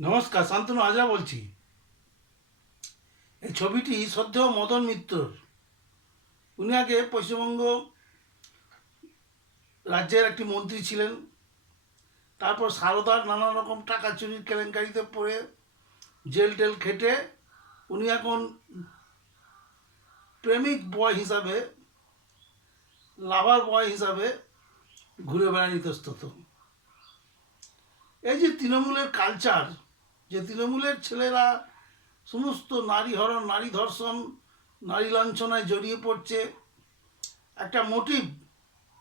নমস্কার, শান্তনু হাজরা বলছি। এই ছবিটি শ্রদ্ধেয় মদন মিত্রর। উনি আগে পশ্চিমবঙ্গ রাজ্যের একটি মন্ত্রী ছিলেন। তারপর সারদার নানা রকম টাকা চুরির কেলেঙ্কারিতে পড়ে জেল টেল খেটে উনি এখন প্রেমিক বয় হিসাবে, লাভার বয় হিসাবে ঘুরে বেড়ান ইতস্তত। এই যে তৃণমূলের কালচার যে তৃণমূলের ছেলেরা সমস্ত নারী হরণ, নারী ধর্ষণ, নারী লাঞ্ছনায় জড়িয়ে পড়ছে। একটা মোটিভ,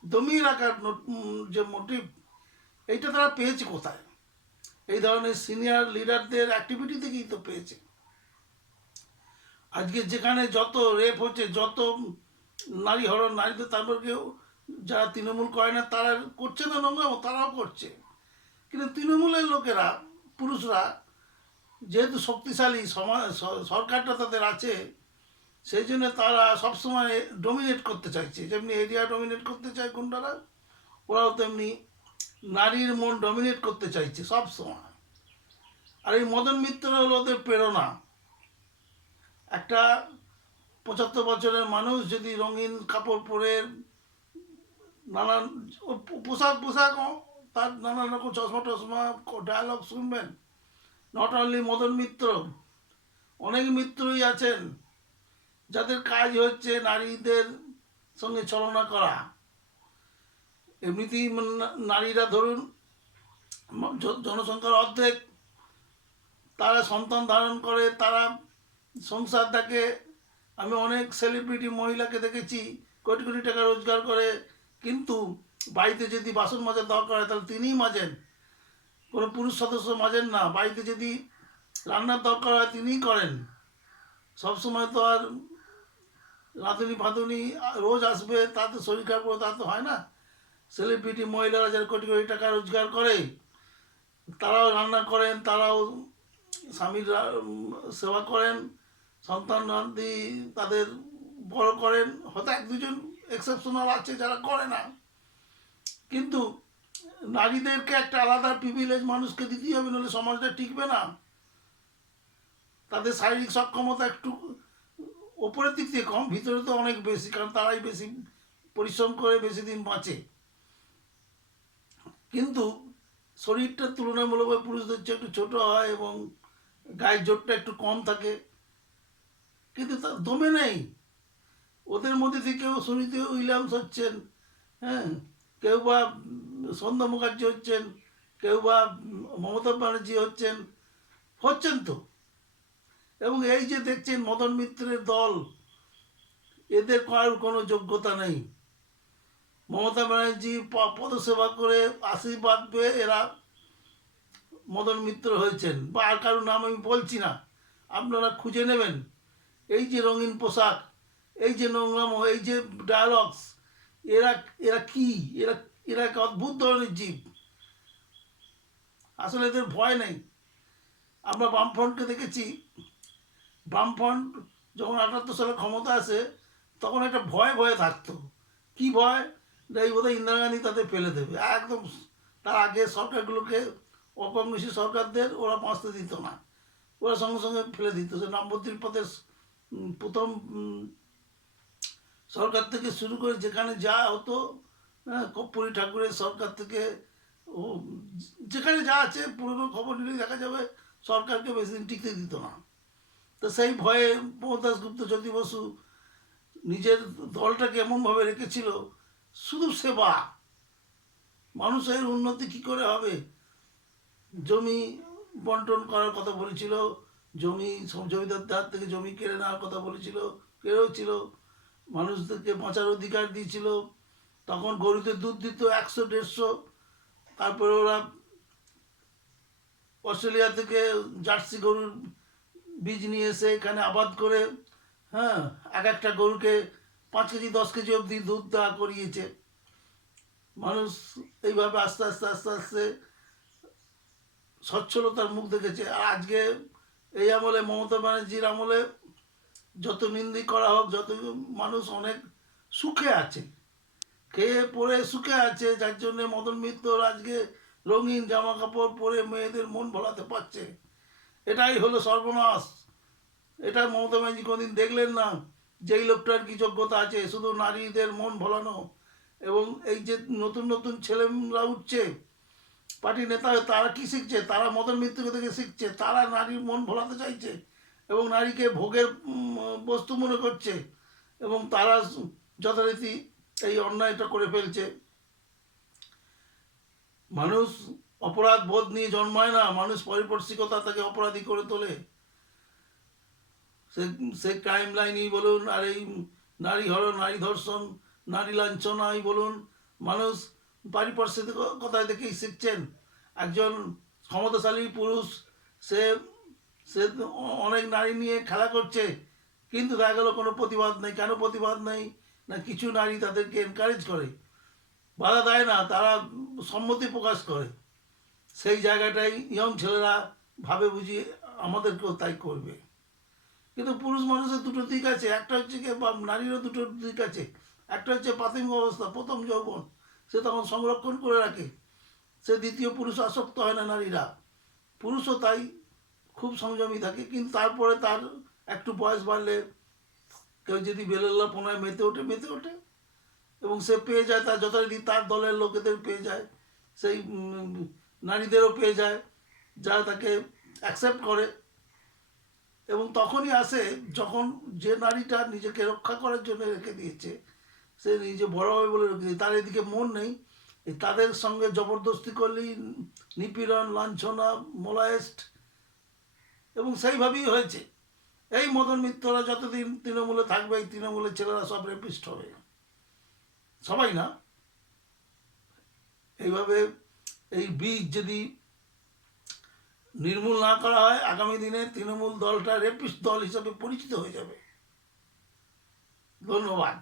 দমিয়ে রাখার যে মোটিভ, এইটা তারা পেয়েছে কোথায়? এই ধরনের সিনিয়র লিডারদের অ্যাক্টিভিটি থেকেই তো পেয়েছে। আজকে যেখানে যত রেপ হচ্ছে, যত নারী হরণ নারীদের তারপর কেউ যারা তৃণমূল করে না, তারা করছে না নোংরামো, তারাও করছে। কিন্তু তৃণমূলের লোকেরা, পুরুষরা যেহেতু শক্তিশালী সরকারটা তাদের আছে, সেই জন্য তারা সবসময় ডমিনেট করতে চাইছে। যেমনি এরিয়া ডমিনেট করতে চায় গুন্ডারা, ওরাও তেমনি নারীর মন ডমিনেট করতে চাইছে সব সময় আর এই মদন মিত্র হলো ওদের প্রেরণা। একটা পঁচাত্তর বছরের মানুষ যদি রঙিন কাপড় পরে নানান পোশাক পোশাক তার নানান রকম চশমা টশমা ডায়ালগ শুনবেন। নট অনলি মদন মিত্র, অনেক মিত্রই আছেন যাদের কাজ হচ্ছে নারীদের সঙ্গে ছলনা করা। এমনিতেই নারীরা ধরুন জনসংখ্যার অর্ধেক, তারা সন্তান ধারণ করে, তারা সংসার থাকে আমি অনেক সেলিব্রিটি মহিলাকে দেখেছি, কোটি কোটি টাকা রোজগার করে, কিন্তু বাড়িতে যদি বাসন মাজার দরকার হয়, তাহলে তিনিই মাজেন কোনো পুরুষ সদস্য মাজেন না, বাড়িতে যদি রান্নার দরকার হয় তিনিই করেন। সবসময় তো আর রাঁধুনি ফাঁধুনি রোজ আসবে, তা তো শরীর খারাপ করে তা তো হয় না। সেলিব্রিটি মহিলারা যারা কোটি কোটি টাকা রোজগার করে, তারাও রান্না করেন, তারাও স্বামীর সেবা করেন, সন্তান নাতি তাদের বড় করেন, হয়তো এক দুজন এক্সেপশনাল আছে যারা করে না। কিন্তু নারীদেরকে একটা আলাদা প্রিভিলেজ মানুষকে দিতেই হবে, নাহলে সমাজটা টিকবে না। তাদের শারীরিক সক্ষমতা একটু ওপরের দিক থেকে কম, ভিতরে তো অনেক বেশি, কারণ তারাই বেশি পরিশ্রম করে বেশি দিন বাঁচে। কিন্তু শরীরটা তুলনামূলকভাবে পুরুষদের চেয়ে একটু ছোট হয় এবং গায়ের জোরটা একটু কম থাকে। কিন্তু তার দমে নেই। ওদের মধ্যে থেকেও সুনীতি উইলিয়ামস হচ্ছেন হ্যাঁ? কেউ বা সন্ধ্যা মুখার্জি হচ্ছেন কেউ বা মমতা ব্যানার্জি হচ্ছেন হচ্ছেন তো। এবং এই যে দেখছেন মদন মিত্রের দল, এদের করার কোনো যোগ্যতা নেই। মমতা ব্যানার্জি পদসেবা করে আশীর্বাদ পেয়ে এরা মদন মিত্র হয়েছেন। বা আর কারোর নাম আমি বলছি না, আপনারা খুঁজে নেবেন। এই যে রঙিন পোশাক, এই যে নোংরামো, এই যে ডায়ালগস এরা এরা কি? এরা এরা এক অদ্ভুত ধরনের জীব। আসলে এদের ভয় নেই। আমরা বামফ্রন্টকে দেখেছি। বামফ্রন্ট যখন আটাত্তর সালে ক্ষমতা আসে তখন একটা ভয় ভয়ে থাকতো। কি ভয়? এই বোধহয় ইন্দিরা গান্ধী তাদের ফেলে দেবে। একদম তার আগে সরকারগুলোকে অকংগ্রেসী সরকারদের ওরা বাঁচতে দিত না। ওরা সঙ্গে সঙ্গে ফেলে দিত। সে নম্বর উম, প্রথম সরকার থেকে শুরু করে যেখানে যা হতো হ্যাঁ কর্পূরী ঠাকুরের সরকার থেকে, ও, যেখানে যা আছে পুরনো খবর নিলে দেখা যাবে সরকারকে বেশি দিন টিকতে দিত না। তো সেই ভয়ে প্রমোদ গুপ্ত জ্যোতি বসু নিজের দলটাকে এমনভাবে রেখেছিল, শুধু সেবা। মানুষের উন্নতি কি করে হবে? জমি বন্টন করার কথা বলেছিল, জমি জমিদারদের হাত থেকে জমি কেড়ে নেওয়ার কথা বলেছিল, কেড়েও ছিল মানুষদেরকে বাঁচার অধিকার দিয়েছিল। তখন গরুদের দুধ দিত একশো, দেড়শো। তারপরে ওরা অস্ট্রেলিয়া থেকে জার্সি গরুর বীজ নিয়ে এসে এখানে আবাদ করে হ্যাঁ এক একটা গরুকে পাঁচ কেজি, দশ কেজি অবধি দুধ দেওয়া করিয়েছে। মানুষ এইভাবে আস্তে আস্তে আস্তে আস্তে সচ্ছলতার মুখ দেখেছে। আর আজকে এই আমলে মমতা ব্যানার্জির আমলে যত নিন্দি করা হোক, যত মানুষ অনেক সুখে আছে। খেয়ে পরে সুখে আছে, যার জন্য মদন মিত্র আজকে রঙিন জামা কাপড় পরে মেয়েদের মন ভোলাতে পারছে। এটাই হলো সর্বনাশ। এটা মমতা ব্যানার্জি কোনোদিন দেখলেন না? যেই লোকটার কি যোগ্যতা আছে? শুধু নারীদের মন ভোলানো এবং এই যে নতুন নতুন ছেলেরা উঠছে পার্টি নেতা তারা কি শিখছে? তারা মদন মৃত্যুকে থেকে শিখছে, তারা নারীর মন ভোলাতে চাইছে। এবং নারীকে ভোগের বস্তু মনে করছে এবং তারা যথারীতি এই অন্যায়টা করে ফেলছে। মানুষ অপরাধ বোধ নিয়ে জন্মায় না, মানুষ পরিপর্শিকতা তাকে অপরাধী করে তোলে। সে সে ক্রাইম লাইনই বলুন, আর এই নারী হর নারী ধর্ষণ, নারী লাঞ্ছনাই বলুন, মানুষ পারিপার্শ্বিকতা দেখেই শিখছেন। একজন ক্ষমতাশালী পুরুষ, সে সে অনেক নারী নিয়ে খেলা করছে, কিন্তু দেখা গেল কোনো প্রতিবাদ নেই। কেন প্রতিবাদ নেই? না কিছু নারী তাদেরকে এনকারেজ করে। বাধা দেয় না, তারা সম্মতি প্রকাশ করে। সেই জায়গাটাই ইয়ং ছেলেরা ভাবে বুঝি আমাদেরকেও তাই করবে। কিন্তু পুরুষ মানুষের দুটো দিক আছে। একটা হচ্ছে কি বা নারীরও দুটো দিক আছে। একটা হচ্ছে প্রাথমিক অবস্থা, প্রথম যৌবন। সে তখন সংরক্ষণ করে রাখে। সে দ্বিতীয় পুরুষ আসক্ত হয় না নারীরা। পুরুষও তাই খুব সংযমী থাকে, কিন্তু তারপরে তার একটু বয়স বাড়লে কেউ যদি বেলেল্লা পোনায় মেতে ওঠে মেতে ওঠে। এবং সে পেয়ে যায় তার যথারীতি তার দলের লোকেদের পেয়ে যায়, সেই নারীদেরও পেয়ে যায়, যারা তাকে অ্যাকসেপ্ট করে। এবং তখনই আসে যখন যে নারীটা নিজেকে রক্ষা করার জন্য রেখে দিয়েছে, সে নিজে বড় হবে বলে রেখে দিয়েছে। তার এদিকে মন নেই, তাদের সঙ্গে জবরদস্তি করলেই নিপীড়ন, লাঞ্ছনা, মোলায়েস্ট এবং সেইভাবেই হয়েছে। এই মদন মিত্ররা যতদিন তৃণমূলে থাকবে, এই তৃণমূলের ছেলেরা সব রেপিস্ট হবে। সবাই না? এইভাবে এই বীজ যদি নির্মূল না করা হয়, আগামী দিনে তৃণমূল দলটা রেপিস্ট দল হিসাবে পরিচিত হয়ে যাবে। ধন্যবাদ।